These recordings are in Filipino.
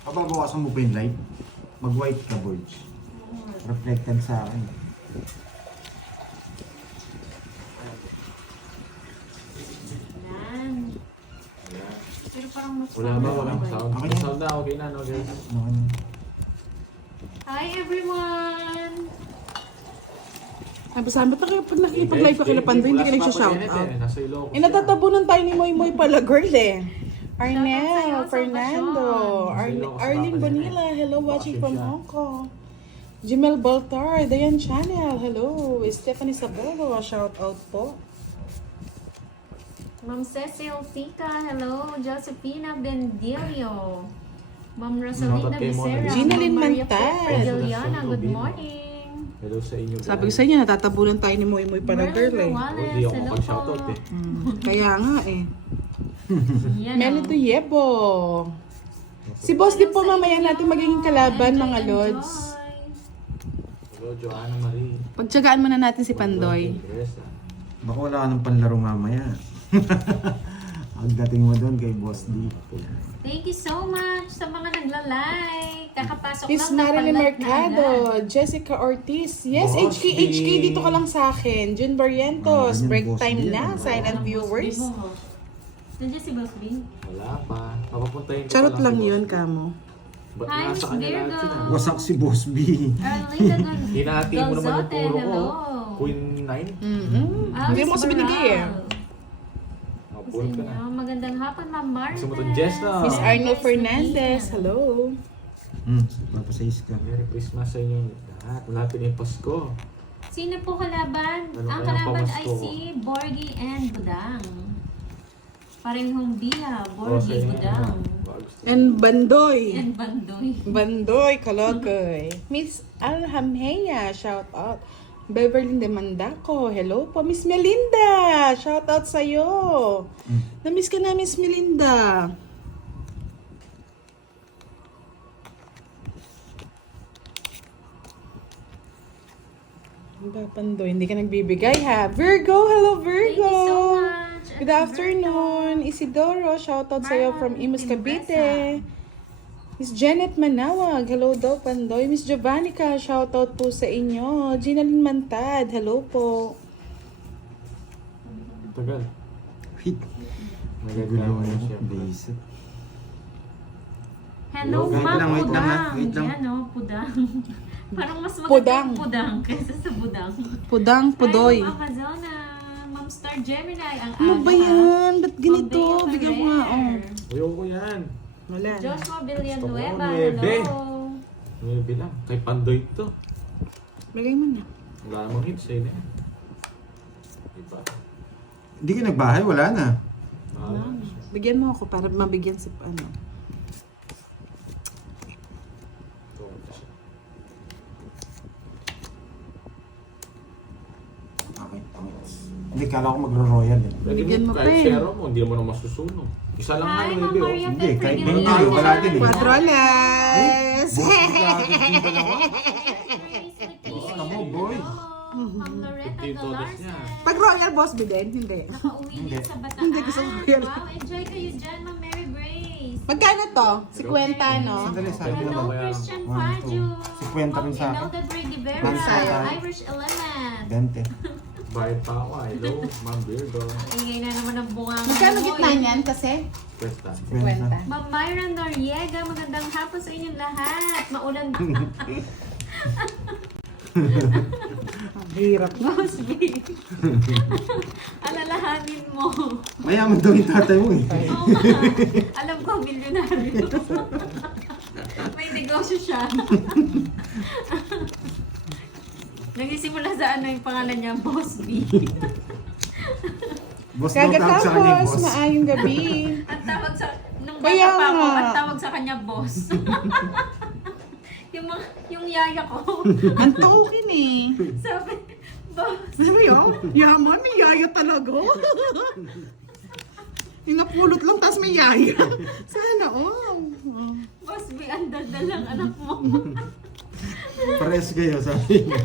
Papabawasan mo pa yung light. Mag-white ka, Borge. Reflected sa akin. Yan. Pero parang mas Wala ba? Walang sound. Okay May na. sound na. Okay na, no guys? Okay. Hi everyone! Sabi pa kayo, pag nakikipag-live ka kila Pandoy, hindi ka nagsha-shoutout. Nasa Ilocos. Eh, natatabunan tayo ni Moy Moy pala, girl eh. Shoutout sa'yo, Arnel, sa Fernando, Arlene Bonilla, hello, watching from Hong Kong. Jimel Baltar, Dayan Channel, hello. Stephanie Sabolo, shout out po. Ma'am Cecil Tika, hello. Josephina Bendilio. Ma'am Rosalina Shoutout kay Mona. Becerra. Gina Ma'am Lynn Maria Mantas. Frediliana, good morning. Hello sa inyo. Sabi ko sa inyo, natatabunan tayo ni Moy Moy pala, girl eh. Wallace, Hindi ako hello makapag-shoutout po. eh. Kaya nga eh. Yan, Melito Yebo. Si Boss di po mamaya natin magiging kalaban, mga lods. Hello, Joanna Marie. Pagtsagaan muna natin si Pandoy. Baka wala ka ng panlaro mamaya. Ang dating mo doon kay Boss D. Thank you so much sa mga nagla-like. Kakapasok Miss lang Marilyn napalike na Mercado, agad. Jessica Ortiz. Yes, Boss HK, HK, D. dito ka lang sa akin. June Barrientos, ganyan, break Boss time D, na, ano? silent viewers. Nandiyan si Boss B. Wala pa. Papapuntahin ko Charot pa lang si yun, Boss. kamo. Ba't Hi, nasa Miss kanya lahat Virgo. yun ah? Wasak si Boss B. Arlita Hinati mo naman yung Galzote, puro ko. hello. Queen 9? Hindi mo Miss kasi binigay eh. Baral. Napul ka na. Magandang hapon, Ma'am Marta. Gusto mo itong Jess na? Miss Arnold Fernandez, hello. Mapasayis ka. Merry Christmas sa inyo lahat. Malapit na yung Pasko. Sino po kalaban? Ano Ang kayang kalaban ay pamasko? si Borgie and Budang. Parehong biya, O, sa Borgie, inyo, Budang. baka gusto mo. And Bandoy. And Bandoy. Bandoy, Kalokoy. Miss Alhamheya, shout out. Beverly de Mandaco, hello po. Miss Melinda, shout out sa'yo. Na-miss ka na, Miss Melinda. Ang ba, Pandoy, hindi ka nagbibigay ha. Virgo, hello Thank Virgo. you so much. Good afternoon. Isidoro, shoutout sa'yo from Imus, Cavite. Miss Janet Manawag, hello daw Pandoy. Miss Jovannica, shoutout po sa inyo. Ginalyn Mantad, hello po. Tagal. Hit. Maganda Gulo mo. naman siya. Basic. Hello, Wait Ma'am lang, wait lang, ha? Pudang. Wait lang. Yan, oh, Pudang. Parang mas maganda Pudang. yung Pudang kaysa sa Budang. Pudang, Pudoy. Hi, Ma'am Amazona. Ma'am Star Gemini. Ang Ano ba aga, yan? Ba't ha? ganito? Ma'am Bea Bigyan mo nga, oh. Ferrer. Ayoko yan. Wala na. Joshua Villanueva, Nuebe. hello. May bilang. Kay Pandoy to. Bigay mo na. Wala namang hits eh. Diba? Hindi ka nagbahay, wala na. Bigyan mo ako para mabigyan sa ano. Okay, okay. Hindi, kala ko magro-royal eh. Bigyan mo pa kahit eh. zero mo, hindi mo na masusunog. Isa lang Hi, nga Ma'am Nuebe. Maria Hindi, kahit Petri. hindi, wala din eh. Quadrolas! Boss, hindi dalawa. Hello. mo, boy. Ma'am Loretta 15 todos Galarza. niya. Pag Royal Boss Biden, hindi. Nakauwi din sa Bataan. Hindi ko sa royal. Wow, enjoy kayo dyan, Ma'am Mary Grace. Magkano to? 50, no? Sandali, sabi ko Hello, ba? Christian 1, Paju. 2. 50 rin sa akin. Imelda Brigivera. Mansaya. Irish Element. 20. Bayad pa ako. Hello, Ma'am Virgo. Ingay na naman ang bunga. Magkano gitna niyan kasi? Pwesta. 20. Ma'am Myra Noriega, magandang hapon sa inyong lahat. Maulan ba? Ang hirap na. Boss B. Alalahanin mo. Mayaman daw yung tatay mo eh. Oo nga. Alam ko, milyonaryo. May negosyo siya. Nagsisimula sa ano yung pangalan niya, Boss B. Boss daw tawag sa kanya, Kagatapos, boss. maayong gabi. Ang tawag sa, nung Kaya bata pa ako, nga. ang tawag sa kanya, Boss. yung yaya ko, Ang token eh. sabi, Boss. Sabi oh, yaman, may yaya talaga. Yung napulot lang, tapos may yaya. Sana oh. Boss B, ang daldal ng anak mo. Pares kayo, sabi niya.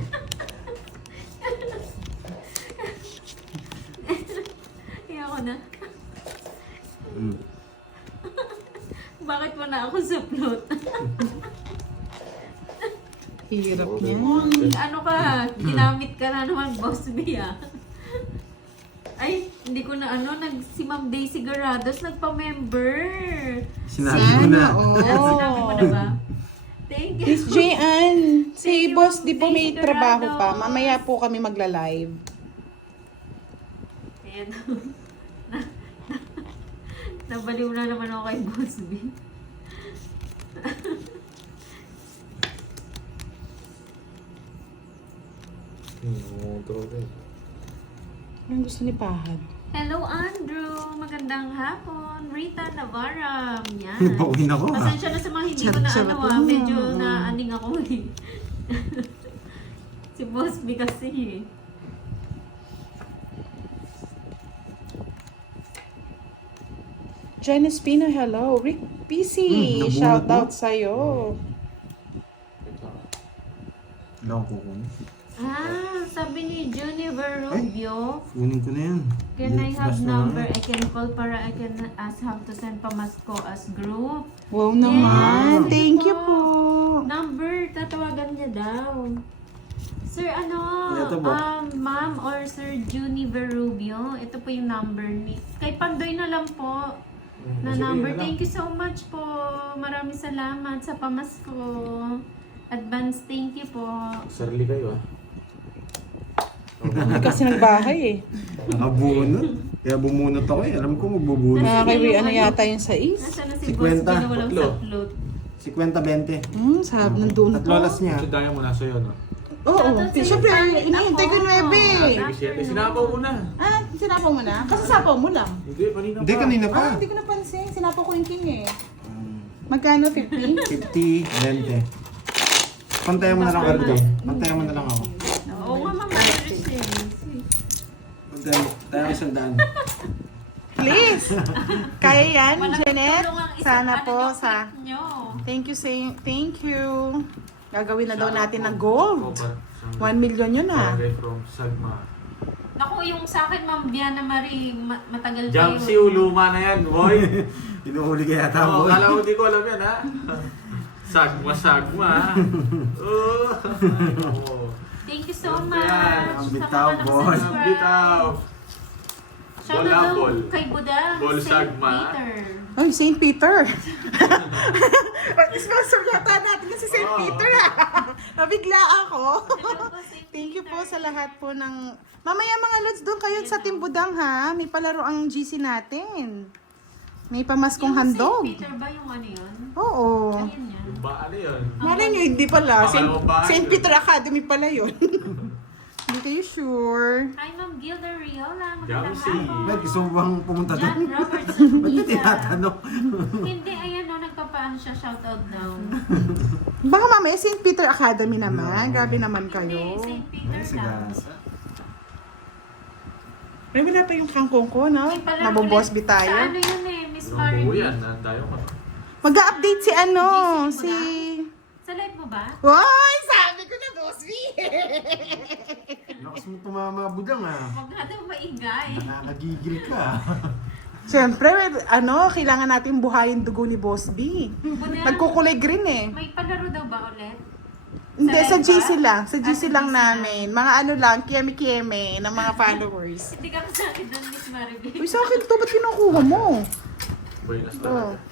Kaya ako na. Mm. Bakit bakit mo na ako sa float? Hirap niya. Ano ka? Ginamit ka na naman, Boss B, ah. Ay, hindi ko na si Ma'am Daisy Garados nagpa-member. Sinabi mo na. Sinabi mo na ba? Thank you. Miss J.Ann, si Thank you, boss di po may Daisy trabaho pa. Garados. Mamaya po kami magla-live. Ayan. Nabaliw na naman ako kay Boss B. Anong gusto ni Pahad? Hello, Andrew! Magandang hapon. Rita Navarra. Yan. Bawin ako ah. Pasensya na sa mga hindi ko na medyo naaning ako eh. Si Boss B kasi eh. Jen Espino, hello. Rick PC, nabunot shout mo? out sa'yo. Wala akong kukunin. Sabi ni Juniver Rubio, Kunin ko na yan. can I have Last na number nga. I can call para I can ask how to send pamasko as group? Wow naman. Yes. Thank you po. Number, tatawagan niya daw. Sir, Ito ba? ma'am or Sir Juniver Rubio, ito po yung number ni... Kay Pandoy na lang po. Na Sige, number. na lang. Thank you so much po. Maraming salamat sa pamasko. Advance thank you po. Sarili kayo ah. Hindi kasi nagbahay eh. Nakabunot. Kaya bumunot ako eh. Alam ko magbubunot. Nakakaiwi ano yata yung sais. Nasaan na si 50. Boss B na walang Tatlo. sa float? 50-20. Sarap nandun Tatlo po. alas niya. Kasi daya mo nasa iyo, no? Oo, Shoutout sa siyempre, iyo, inihintay ko ako. 9. Sige, sinabaw mo na. Ah, sinapaw mo na? Kasi sapaw mo lang. Hindi, kanina Hindi, pa. kanina pa. Hindi ko napansin. Sinapaw ko yung king eh. Magkano? 50? 50-20. Pantayan mo na lang ako. Pantayan mo na lang ako. Oo nga, Ma'am Iris eh. Pantayan mo. Tayo ko sandaan. Please! Kaya yan, Walang Janet? tulong ang isang Sana po yung sa... click nyo. Thank you. Gagawin na daw natin ng gold. 1 million yun ah. Barangay from Sagma. Naku, yung sa akin, Ma'am Biana Marie, matagal Jump tayo. si luma na yan, boy. Inuhuli ka yata Oo, boy. kala ko di ko alam yan, ha? Sagma. Oh. Thank you so Yan, much. ang Sa bitaw, mga boy. nakasubscribe. Bitaw. Shout Bola, out bol. kay Budang, Bol St. Sagma. Peter. Ay, St. Peter. Sponsor yata natin si St. Peter ah. Nabigla ako. Hello po, St. Thank you po Peter. sa lahat po ng... Mamaya mga lods, doon kayo sa Timbudang ha. May palaro ang GC natin. May pamaskong Yung handog. St. Peter ba yung ano yun? Oo. Ayan yan. Yung ba, ano yun? Malay nyo, hindi pala. Akala mo ba? St. Peter Academy pala yun. Hindi kayo sure. Hi, Ma'am Gilda Riola. Jump Magandang si. hapon. Ba't gusto mo bang pumunta John doon? Robertson Ba't niya Pisa. tinatanong? Hindi, ayan o, nagpapaano siya, shoutout daw. Baka mamaya St. Peter Academy naman. Grabe naman kayo. Hindi, St. Peter Ay, lang. sagasa. Pero wala pa yung kangkong ko, no? May palaro Mabobosby ulit. Sa tayo. ano yun eh, Miss Yung Marie? buo yan, tayo ka. Mag-update si ano, GC si... Sa live mo ba? Hoy! Sabi ko na, Bosby! Lakas mo tumamabudang ah. Huwag natin maingay. Nakakagigil ka. Siyempre, kailangan natin buhayin dugo ni Boss B. Nagkukulay green eh. May palaro daw ba ulit? Hindi, sa live GC ba? lang. Sa Ah, GC sa lang GC namin. Mga ano lang, kieme-kieme ng mga followers. Hindi ka kasakit doon, Miss Maribel. Uy, sa akin to, ba't kinukuha mo? Boy, nas Oh. talaga.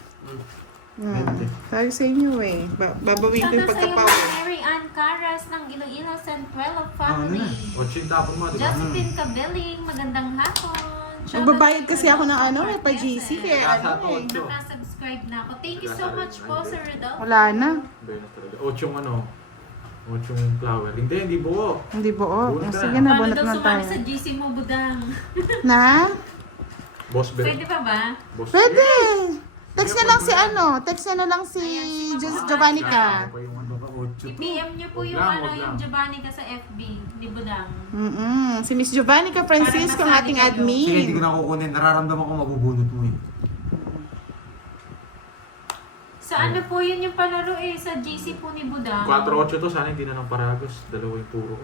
Sabi sa inyo eh. Babawin ko yung Shoutout sa'yo, pagkapaw. Ma'am Mary Ann Caras ng Iloilo Central Family. Watch yung tapon mo, di ba? Josephine Cabeling, magandang hapon. Shoutout Magbabayad sa'yo, kasi ako ng Rodolfo ano, may pa Cortez, GC eh. kaya ano Nasa eh. Ocho. Nakasubscribe na ako. Thank you so much po, Sir Rodolfo. Wala na. Boy, nas talaga. Ochong ano? Ochong flower. Hindi buo. Hindi buo. Bunot Sige na. na, Paano bunot daw na sumali tayo. sa GC mo, Budang? Na? Boss Bear. Pwede pa ba? Boss Pwede! Bear. Text na lang si ano, text na lang si Giovannica. Ako yung ano ba, 8 to. I-PM niyo po yung Wag lang, ano, wag yung lang. Giovanni ka sa FB ni Budang. Si Miss Giovannica Francisco, ang Para ating nasali kayo. Sige, hindi ko admin. na kukunin. Nararamdaman ko mabubunot mo eh. Sa ano po yun yung palaro eh, sa GC po ni Budang. 4-8 to, sana hindi na ng Paragos. Dalawa yung puro.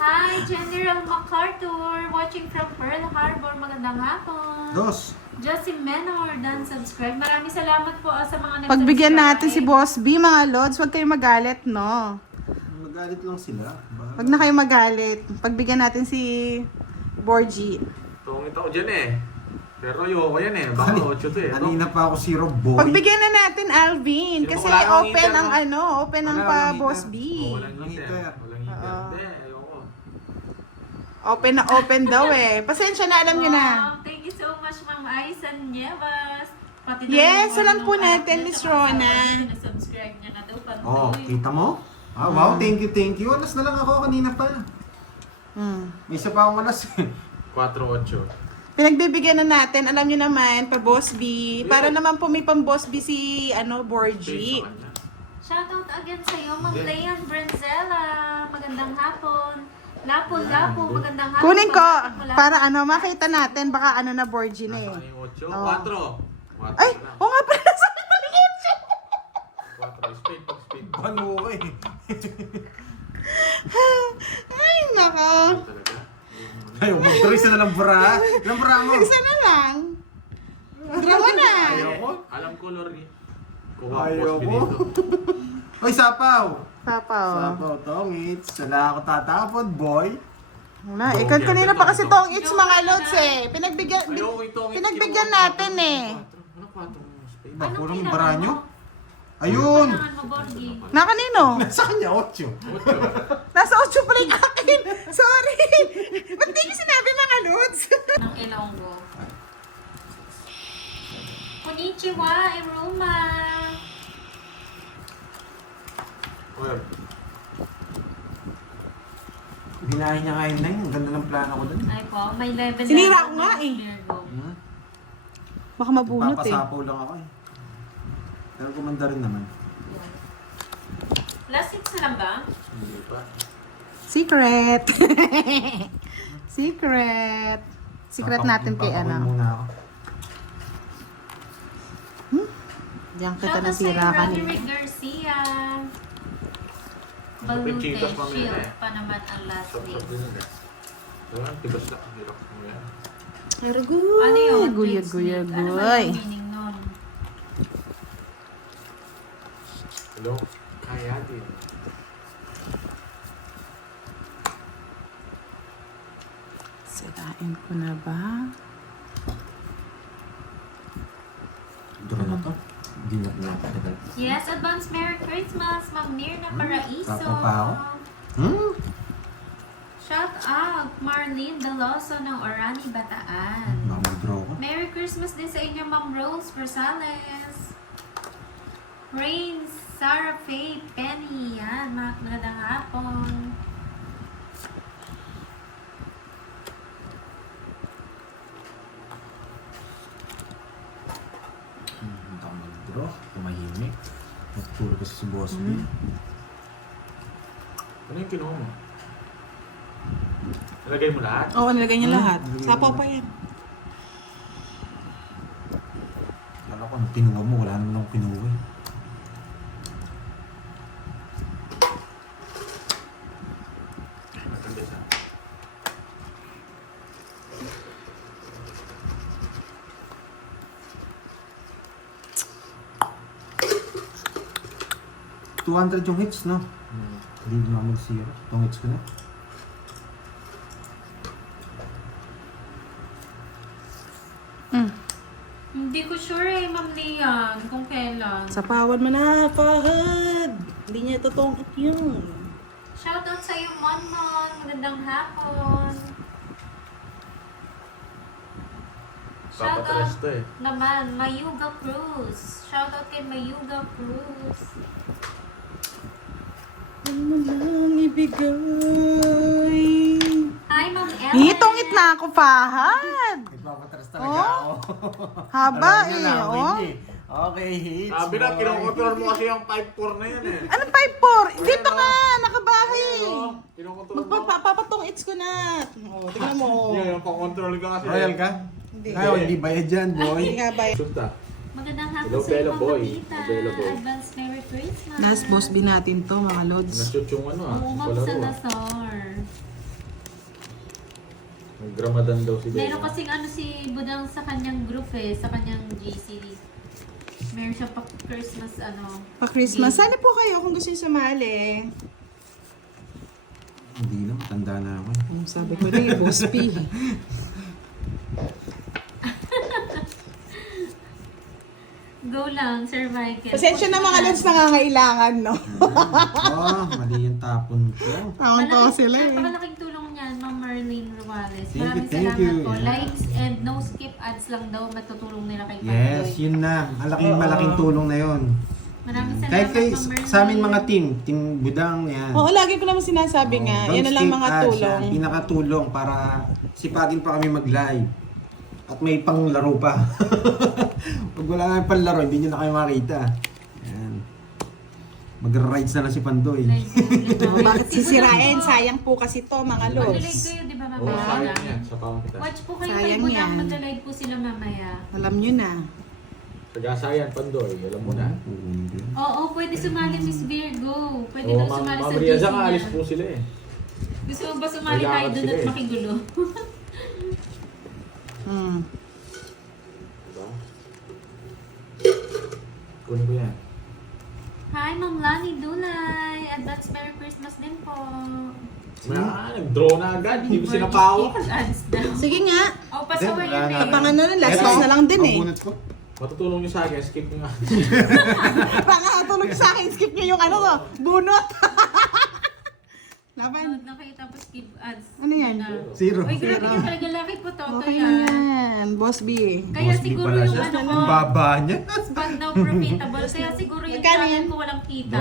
Hi, General MacArthur, watching from Pearl Harbor. Magandang hapon. Dos. Josie Menor, dan subscribe. Maraming salamat po sa mga nag-subscribe. Pagbigyan natin si Boss B, mga lods. Huwag kayong magalit, no? Magalit lang sila. Huwag na kayong magalit. Pagbigyan natin si Borgie. Tungit ako dyan eh. Pero ayoko yan eh. Baka 8 to eh. Kanina pa ako zero boy. Pagbigyan na natin, Alvin. Sino Kasi ba wala nang open heater, ang no? ano, open ang Wala pa nang Boss heater. B. Walang heater. Walang heater. Oo. Hindi, ayoko. Open na open daw eh. Pasensya na, alam nyo na. Wow, thank you so much, Ma'am Aisan Nievas. Pati na Yes, yung alam po anak natin, niya, Miss tsaka Rona. asawa niya, na-subscribe niya na daw, Pandoy. Oh, kita mo? Ah, wow, thank you. Alas na lang ako kanina pa. May isa pa akong alas. 4-8. Pinagbibigyan na natin, alam nyo naman, pa Boss B. Para naman po may pang Boss B si Borgie. Shoutout again sa'yo, Ma'am Leon Brenzella. Magandang hapon. Lapo, magandang hapon. Kunin ko, Pagdating mo lang. para makita natin, baka na Borgie na eh. Nasaan yung 8? Oh. 4. 4 Ay, lang. oo nga pala, nasa maliit siya. 4. Speed pag speed. Balo ko eh. Ay, nako. Talaga. Ayaw, mag-trace na lang bra. Ilang bra mo? Isa na lang. Drama na. Ayoko. Alam ko, Lori. Kuha Ayaw ko. ko. Oy, sapaw. Papa, oh. Sapaw, tongits. Wala ako tatapon, boy. Wala, ikaw kanina pa kasi tong it's mga lods eh. Ayoko itong Pinagbigyan natin eh. Ano 4 speed? Ba, Anong purong kailangan bra mo? nyo? Ayun. Anong kailangan mo, Borgie? Na kanino? Nasa kanya, 8. 8. Nasa 8 pa rin akin. Sorry. Ba't di ko sinabi mga lods? Ng Ilonggo. Konnichiwa, Iruma. Well, Binahin niya kain na yun. Ang ganda ng plano ko dun. Ay po, may level. Sinira ko nga eh. Virgo. Baka mabunot eh. Papasapaw lang ako eh. Pero kumanda rin naman. Last hits na lang ba? hindi pa. Secret. Secret. Secret natin kay Papakuin muna ako. Diyan kita Shoutout nasira sa'yo, kanina. Roderick Garcia. Balute, Pichitos pa shield muna eh. pa naman ang last Sop-sop week. din yun eh. Diba? Tibas na. Hirap mo yan. Arguy. Ano yun? Guya, Grade guya, snake? Ano ba guy. yung meaning nun? Hello? Kaya din. Sirain ko na ba? Dura na to. Hindi na pinapatagal. Yes, advance Merry Christmas, Ma'am Mirna Paraiso. Papa pa ako? Hmm? Shout out, Marlene Deloso ng Orani, Bataan. Mag-draw ko. Merry Christmas din sa inyo, Ma'am Rose Rosales. Rain, Sarah Faye, Penny. Yan, magandang hapon. Hindi ako mag-draw. Tumahimik. Nagturo kasi si Boss B. Ano yung kinuha mo? Nalagay mo lahat? Oo, nilagay niya lahat. Sapaw pa yan. Kala ko, ang pinuha mo, wala naman akong pinuha eh. Natanda siya. $200 yung hits, no? Hindi naman mag-zero. Itong hits ko na. Hindi ko sure eh, Ma'am Lian, kung kailan. Sapawan mo na, Fahad. Hindi niya totoong it yun. Shoutout sa iyo, Monmon. Magandang hapon. Papatras to eh. Naman, Mayuga Cruz. Shoutout kay Mayuga Cruz. Ano mo lang ibigay? Hi, Ma'am Ellen. Itong-it na ako, Fahad. Ipapatras talaga Oh? ako. Haba Alam niya eh, na, oh. Wendy. Okay, hits. Sabi na, boy. kinokontrol mo kasi yung 5-4 na yan eh. Anong 5-4? Dito nga, nakabahay. Ano? Kinokontrol mo. Magpapatong-its ko na. Oh, tingnan mo. Yan, yung pang-control ka kasi. Royal ka? Hindi. Ay, hindi bayad dyan, boy. Hindi nga ba? Sunta. Magandang hapon Hello, sa iyo, Bella Ma'am Boy. Kapita. Bella Boy. Advance Merry Christmas. Last boss bin natin to, mga lods. Nashoot yung ano ah. Umam Palaro ah. Salazar. Nagramadan daw si Bea. Meron kasing ano si Budang sa kanyang group sa kanyang GC. Meron siya pa Christmas Pa-Christmas. Sana po kayo kung gusto nyo sumali. Hindi na, matanda na ako. Sabi ko rin, Boss P. Go lang, Sir Michael. Pasensya na mga lods nangangailangan, no? Mali yung tapon ko. Tawang tawa sila eh. Napakalaking tulong niyan, Ma'am Marlene Ruales. Thank you, Maraming thank salamat you. po. Yeah. Likes and no skip ads lang daw matutulong nila kay Yes, Pandoy. yun na. Malaking tulong na yun. Maraming salamat, Kahit kay, Ma'am Marlene. sa amin mga team Budang, yan. Oo, lagi ko naman sinasabi nga. Don't Yan na lang skip mga ads, tulong. yan. Pinakatulong para sipagin pa kami mag-live. At may panglaro pa. Pag wala kami panlaro, hindi nyo na kayo makita. Yan. Mag-rides na lang si Pandoy. Like, Bakit sisirain? Sayang po kasi to mga Mag-live lods. kayo, di ba Oo, mamaya? sayang yan. Sa pawang kita. Watch po kayo kay Sayang Budang. yan. Mag-live po sila mamaya. Alam nyo na. Sagasayan, Pandoy. Alam mo na. Oo, pwede sumali Miss Virgo. Pwede Oo, daw sumali sa Ma'am Riaza GC nga, alis niya. po sila eh. Gusto mo ba sumali May tayo lakad doon sila at eh. makigulo? Diba? Kunin ko yan. Hi, Ma'am Lani Dulay. Advance Merry Christmas din po. Nag-draw na agad. Hindi ko sinapawa. Ads daw. Sige nga. Oh, pasawa Wala yun na. eh. Abangan na lang. Last na lang din eh. Bunot ko. Matutulong nyo sa akin. Skip nyo nga. Pakakatulog sa akin. Skip nyo yung bunot. Laban. Nood na kayo tapos skip ads. Ano yan? Na. Zero. Uy, grabe ka talaga. Laki po to. Okay yan. yan. Boss B. Kaya Boss B siguro pala yung siya. ano ko, Ang baba niya. bag now profitable. Kaya siguro yung Magkano channel yan? ko walang kita.